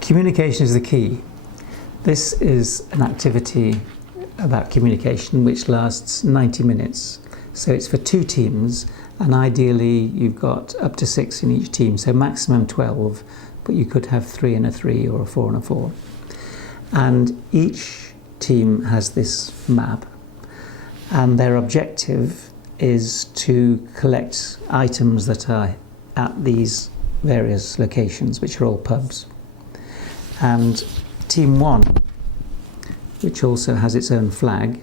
Communication is the key. This is an activity about communication which lasts 90 minutes. So it's for 2 teams, and ideally you've got up to 6 in each team, so maximum 12, but you could have 3 and a 3 or a 4 and a 4. And each team has this map, and their objective is to collect items that are at these various locations, which are all pubs. And Team 1, which also has its own flag,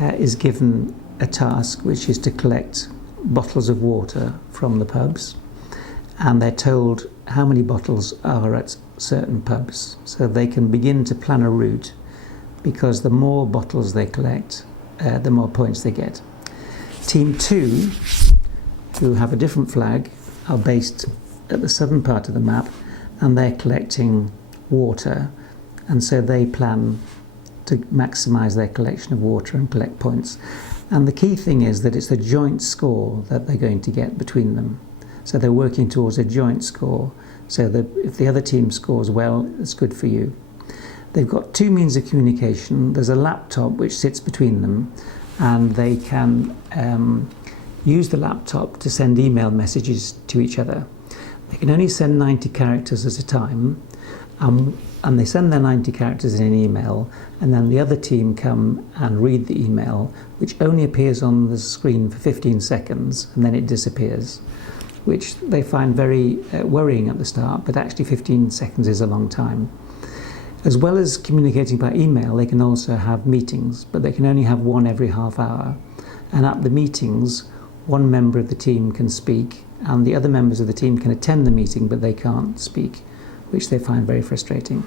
is given a task which is to collect bottles of water from the pubs, and they're told how many bottles are at certain pubs, so they can begin to plan a route, because the more bottles they collect, the more points they get. Team 2, who have a different flag, are based at the southern part of the map, and they're collecting water, and so they plan to maximise their collection of water and collect points. And the key thing is that it's a joint score that they're going to get between them. So they're working towards a joint score, so that if the other team scores well, it's good for you. They've got 2 means of communication. There's a laptop which sits between them, and they can use the laptop to send email messages to each other. They can only send 90 characters at a time, and they send their 90 characters in an email, and then the other team come and read the email, which only appears on the screen for 15 seconds, and then it disappears, which they find very worrying at the start, but actually 15 seconds is a long time. As well as communicating by email, they can also have meetings, but they can only have one every half hour. And at the meetings, one member of the team can speak, and the other members of the team can attend the meeting, but they can't speak, which they find very frustrating.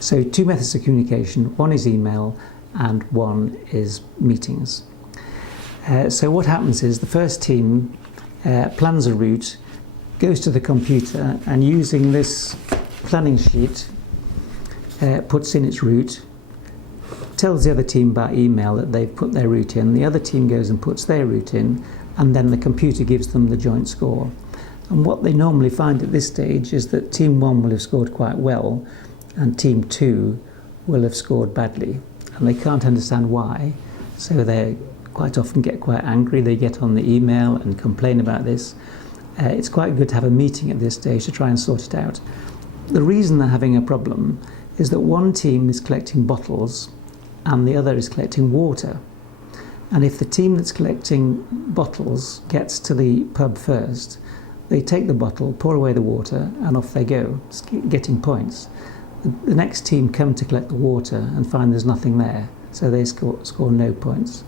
So 2 methods of communication: one is email and one is meetings. So what happens is the first team plans a route, goes to the computer, and using this planning sheet puts in its route, tells the other team by email that they've put their route in, the other team goes and puts their route in, and then the computer gives them the joint score. And what they normally find at this stage is that Team 1 will have scored quite well, and Team 2 will have scored badly. And they can't understand why, so they quite often get quite angry. They get on the email and complain about this. It's quite good to have a meeting at this stage to try and sort it out. The reason they're having a problem is that one team is collecting bottles and the other is collecting water. And if the team that's collecting bottles gets to the pub first, they take the bottle, pour away the water, and off they go, getting points. The next team come to collect the water and find there's nothing there, so they score no points.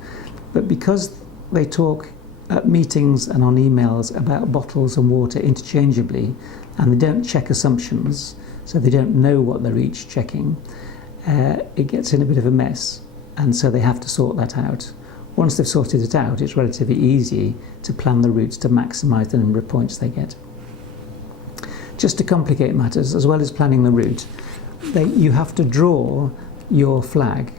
But because they talk at meetings and on emails about bottles and water interchangeably, and they don't check assumptions, so they don't know what they're each checking, it gets in a bit of a mess, and so they have to sort that out. Once they've sorted it out, it's relatively easy to plan the routes to maximise the number of points they get. Just to complicate matters, as well as planning the route, you have to draw your flag.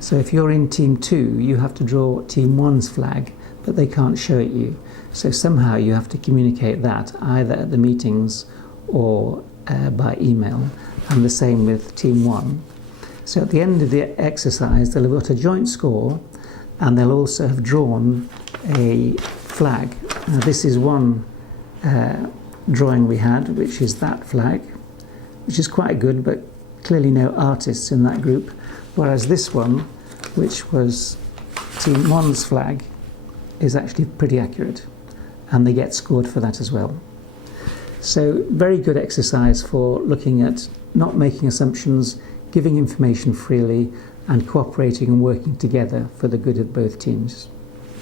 So if you're in Team 2, you have to draw Team 1's flag, but they can't show it you. So somehow you have to communicate that, either at the meetings or by email, and the same with Team 1. So at the end of the exercise, they'll have got a joint score, and they'll also have drawn a flag. Now this is one drawing we had, which is that flag, which is quite good, but clearly no artists in that group, whereas this one, which was Team 1's flag, is actually pretty accurate, and they get scored for that as well. So very good exercise for looking at not making assumptions, giving information freely, and cooperating and working together for the good of both teams.